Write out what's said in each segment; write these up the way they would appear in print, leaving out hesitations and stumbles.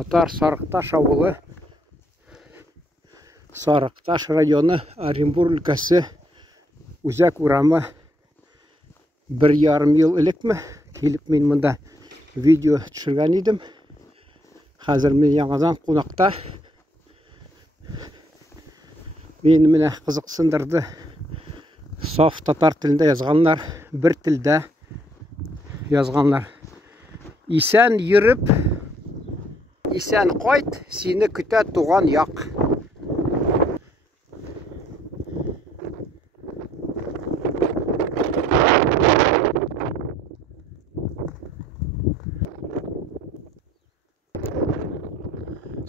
Татар Сарықташ ауылы, Сарықташ районы, Оренбур өлкәсе, Үзәк урамы. 1,5 ел элекме келіп мен мұнда видео түсірген едім. Қазір мен жаңадан қонақта. Мені міне қызықсындырды. Саф татар тілінде yazғанlar, бір тілде yazғанlar. Исән йөреп, исән қайт, сені күтә туған яқ.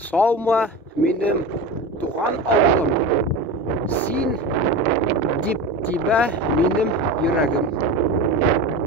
Саумы менің туған ауылым, син дип тибә менің йөрәгем.